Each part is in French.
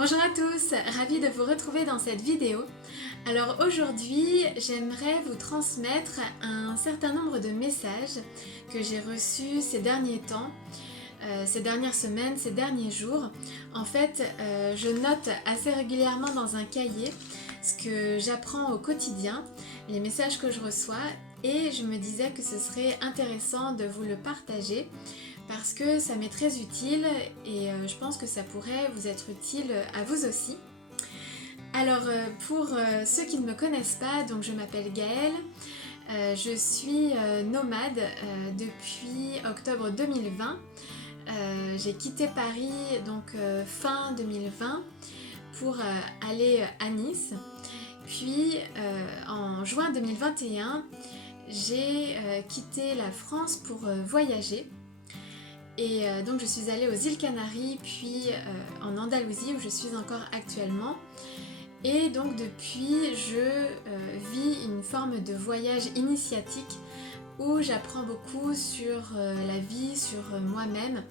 Bonjour à tous, ravie de vous retrouver dans cette vidéo. Alors aujourd'hui, j'aimerais vous transmettre un certain nombre de messages que j'ai reçus ces derniers temps, ces dernières semaines, ces derniers jours. En fait, je note assez régulièrement dans un cahier ce que j'apprends au quotidien, les messages que je reçois, et je me disais que ce serait intéressant de vous le partager parce que ça m'est très utile et je pense que ça pourrait vous être utile à vous aussi. Alors pour ceux qui ne me connaissent pas, donc je m'appelle Gaëlle, je suis nomade depuis octobre 2020. J'ai quitté Paris donc fin 2020 pour aller à Nice. Puis en juin 2021, j'ai quitté la France pour voyager. Et donc je suis allée aux îles Canaries, puis en Andalousie où je suis encore actuellement. Et donc depuis, je vis une forme de voyage initiatique où j'apprends beaucoup sur la vie, sur moi-même.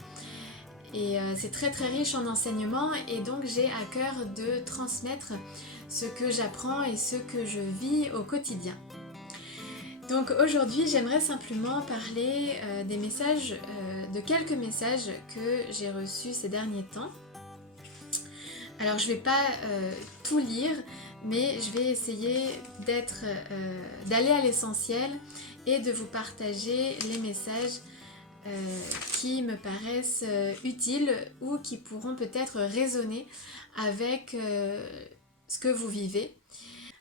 Et c'est très très riche en enseignements et donc j'ai à cœur de transmettre ce que j'apprends et ce que je vis au quotidien. Donc aujourd'hui, j'aimerais simplement parler des messages, de quelques messages que j'ai reçus ces derniers temps. Alors je ne vais pas tout lire, mais je vais essayer d'aller à l'essentiel et de vous partager les messages qui me paraissent utiles ou qui pourront peut-être résonner avec ce que vous vivez.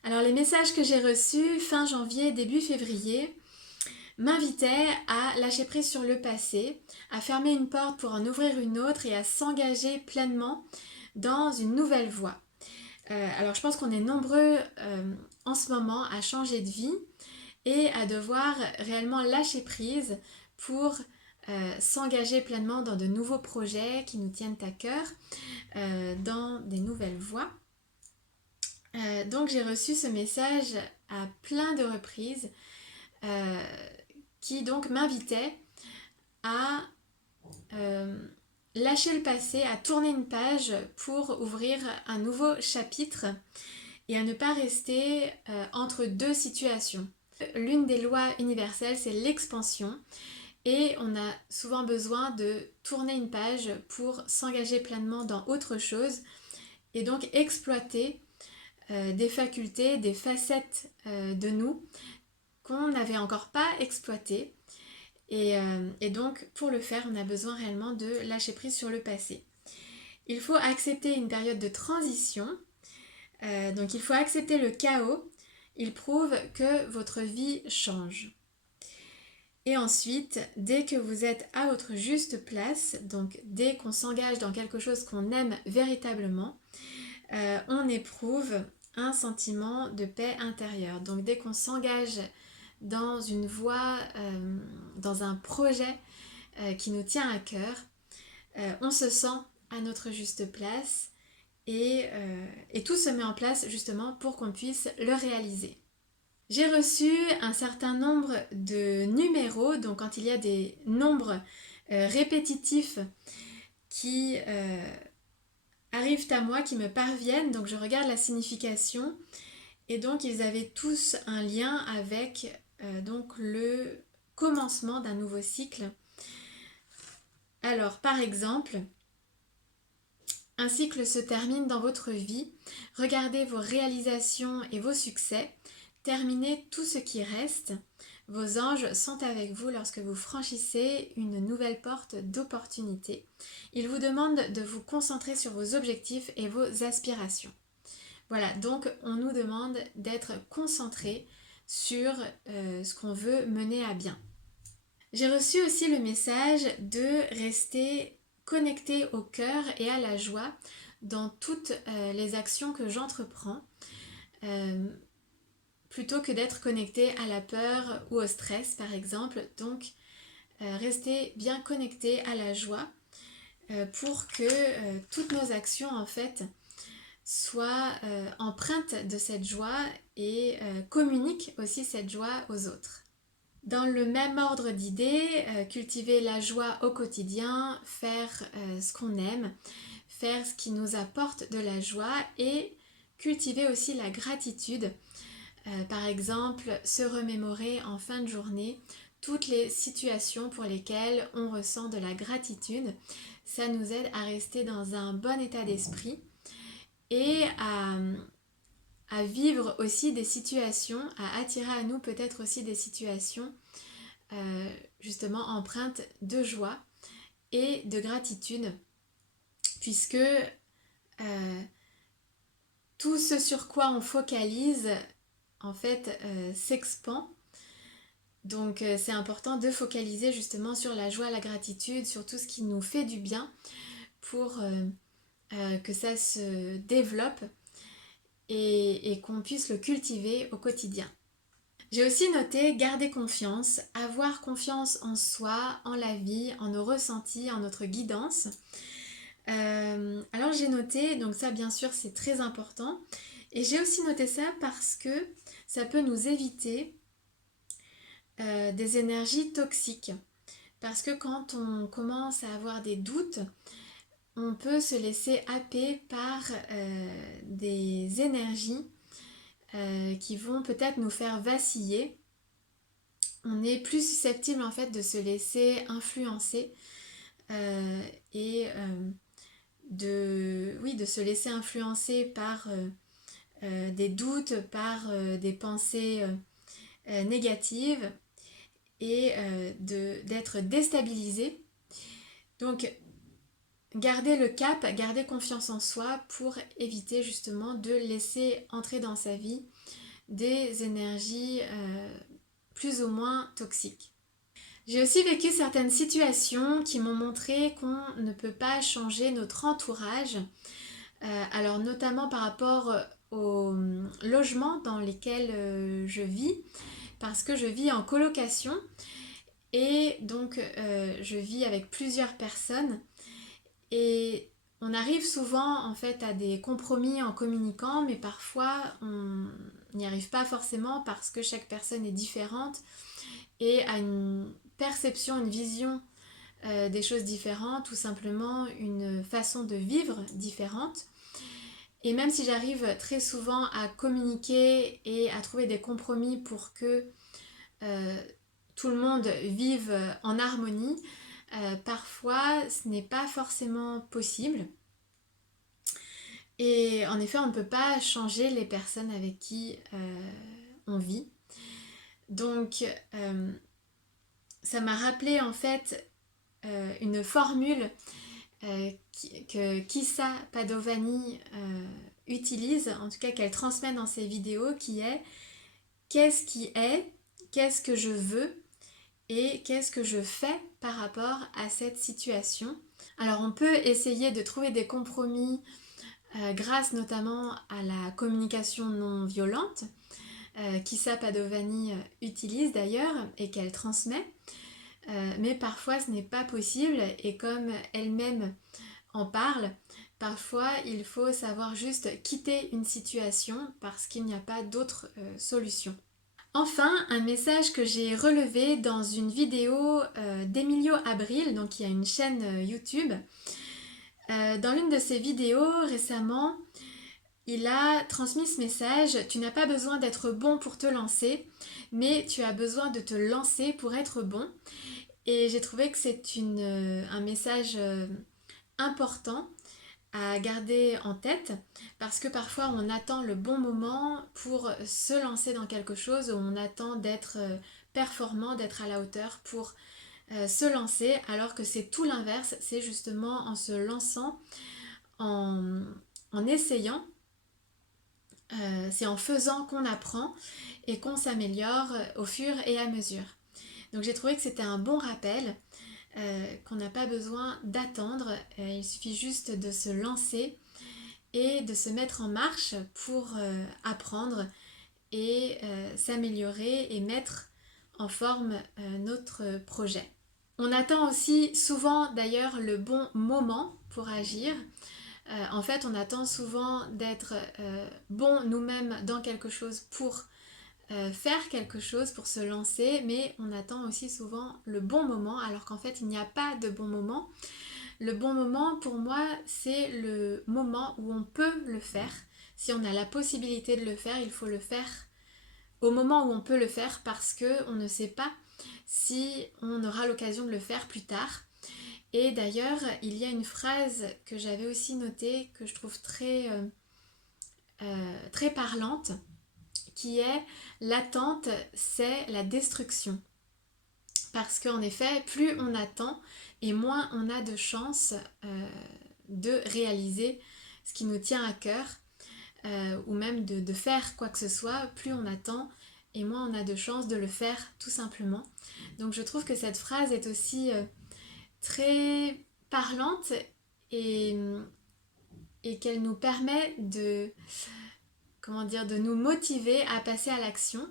Alors les messages que j'ai reçus fin janvier, début février m'invitaient à lâcher prise sur le passé, à fermer une porte pour en ouvrir une autre et à s'engager pleinement dans une nouvelle voie. Alors je pense qu'on est nombreux en ce moment à changer de vie et à devoir réellement lâcher prise pour s'engager pleinement dans de nouveaux projets qui nous tiennent à cœur, dans des nouvelles voies. Donc j'ai reçu ce message à plein de reprises qui donc m'invitait à lâcher le passé, à tourner une page pour ouvrir un nouveau chapitre et à ne pas rester entre deux situations. L'une des lois universelles, c'est l'expansion et on a souvent besoin de tourner une page pour s'engager pleinement dans autre chose et donc exploiter des facultés, des facettes de nous qu'on n'avait encore pas exploitées. Et donc, pour le faire, on a besoin réellement de lâcher prise sur le passé. Il faut accepter une période de transition. Donc, il faut accepter le chaos. Il prouve que votre vie change. Et ensuite, dès que vous êtes à votre juste place, donc dès qu'on s'engage dans quelque chose qu'on aime véritablement, on éprouve un sentiment de paix intérieure. Donc dès qu'on s'engage dans une voie, dans un projet qui nous tient à cœur, on se sent à notre juste place et tout se met en place justement pour qu'on puisse le réaliser. J'ai reçu un certain nombre de numéros, donc quand il y a des nombres répétitifs qui arrivent à moi, qui me parviennent, donc je regarde la signification et donc ils avaient tous un lien avec donc le commencement d'un nouveau cycle. Alors par exemple, un cycle se termine dans votre vie, regardez vos réalisations et vos succès, terminez tout ce qui reste, vos anges sont avec vous lorsque vous franchissez une nouvelle porte d'opportunité. Ils vous demandent de vous concentrer sur vos objectifs et vos aspirations. Voilà, donc on nous demande d'être concentré sur ce qu'on veut mener à bien. J'ai reçu aussi le message de rester connecté au cœur et à la joie dans toutes les actions que j'entreprends, plutôt que d'être connecté à la peur ou au stress par exemple. Donc rester bien connecté à la joie pour que toutes nos actions en fait soient empreintes de cette joie et communiquent aussi cette joie aux autres. Dans le même ordre d'idées, cultiver la joie au quotidien, faire ce qu'on aime, faire ce qui nous apporte de la joie et cultiver aussi la gratitude. Par exemple, se remémorer en fin de journée toutes les situations pour lesquelles on ressent de la gratitude. Ça nous aide à rester dans un bon état d'esprit et à vivre aussi des situations, à attirer à nous peut-être aussi des situations justement empreintes de joie et de gratitude, puisque tout ce sur quoi on focalise en fait s'expand. Donc c'est important de focaliser justement sur la joie, la gratitude, sur tout ce qui nous fait du bien pour que ça se développe et qu'on puisse le cultiver au quotidien. J'ai aussi noté garder confiance, avoir confiance en soi, en la vie, en nos ressentis, en notre guidance. Alors j'ai noté, donc ça bien sûr c'est très important, et j'ai aussi noté ça parce que ça peut nous éviter des énergies toxiques. Parce que quand on commence à avoir des doutes, on peut se laisser happer par des énergies qui vont peut-être nous faire vaciller. On est plus susceptible en fait de se laisser influencer et de se laisser influencer par des doutes, par des pensées négatives et d'être déstabilisé. Donc garder le cap, garder confiance en soi pour éviter justement de laisser entrer dans sa vie des énergies plus ou moins toxiques. J'ai aussi vécu certaines situations qui m'ont montré qu'on ne peut pas changer notre entourage. Alors notamment par rapport aux logements dans lesquels je vis, parce que je vis en colocation et donc je vis avec plusieurs personnes et on arrive souvent en fait à des compromis en communiquant, mais parfois on n'y arrive pas forcément parce que chaque personne est différente et a une perception, une vision des choses différentes, ou simplement une façon de vivre différente. Et même si j'arrive très souvent à communiquer et à trouver des compromis pour que tout le monde vive en harmonie, parfois ce n'est pas forcément possible. Et en effet, on ne peut pas changer les personnes avec qui on vit. Donc, ça m'a rappelé en fait une formule que Kissa Padovani utilise, en tout cas qu'elle transmet dans ses vidéos, qui est qu'est-ce qui est, qu'est-ce que je veux et qu'est-ce que je fais par rapport à cette situation. Alors on peut essayer de trouver des compromis grâce notamment à la communication non violente, Kissa Padovani utilise d'ailleurs et qu'elle transmet. Mais parfois ce n'est pas possible et comme elle-même en parle, parfois il faut savoir juste quitter une situation parce qu'il n'y a pas d'autre solution. Enfin, un message que j'ai relevé dans une vidéo d'Emilio Abril, donc il y a une chaîne YouTube. Dans l'une de ses vidéos récemment, il a transmis ce message: tu n'as pas besoin d'être bon pour te lancer, mais tu as besoin de te lancer pour être bon. Et j'ai trouvé que c'est un message important à garder en tête parce que parfois on attend le bon moment pour se lancer dans quelque chose, on attend d'être performant, d'être à la hauteur pour se lancer, alors que c'est tout l'inverse, c'est justement en se lançant, en essayant, c'est en faisant qu'on apprend et qu'on s'améliore au fur et à mesure. Donc j'ai trouvé que c'était un bon rappel, qu'on n'a pas besoin d'attendre, il suffit juste de se lancer et de se mettre en marche pour apprendre et s'améliorer et mettre en forme notre projet. On attend aussi souvent d'ailleurs le bon moment pour agir. En fait, on attend souvent d'être bon nous-mêmes dans quelque chose pour faire quelque chose, pour se lancer, mais on attend aussi souvent le bon moment, alors qu'en fait il n'y a pas de bon moment. Le bon moment pour moi, c'est le moment où on peut le faire. Si on a la possibilité de le faire, il faut le faire au moment où on peut le faire parce qu'on ne sait pas si on aura l'occasion de le faire plus tard. Et d'ailleurs, il y a une phrase que j'avais aussi notée que je trouve très parlante, qui est l'attente, c'est la destruction. Parce qu'en effet, plus on attend et moins on a de chances de réaliser ce qui nous tient à cœur ou même de faire quoi que ce soit, plus on attend et moins on a de chances de le faire tout simplement. Donc je trouve que cette phrase est aussi très parlante et, et qu'elle nous permet de nous motiver à passer à l'action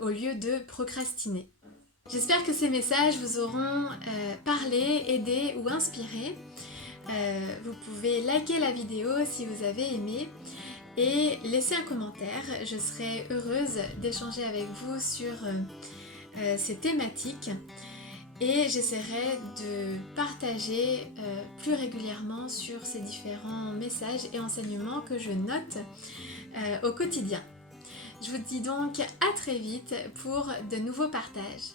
au lieu de procrastiner. J'espère que ces messages vous auront parlé, aidé ou inspiré. Vous pouvez liker la vidéo si vous avez aimé et laisser un commentaire. Je serai heureuse d'échanger avec vous sur ces thématiques et j'essaierai de partager plus régulièrement sur ces différents messages et enseignements que je note au quotidien. Je vous dis donc à très vite pour de nouveaux partages.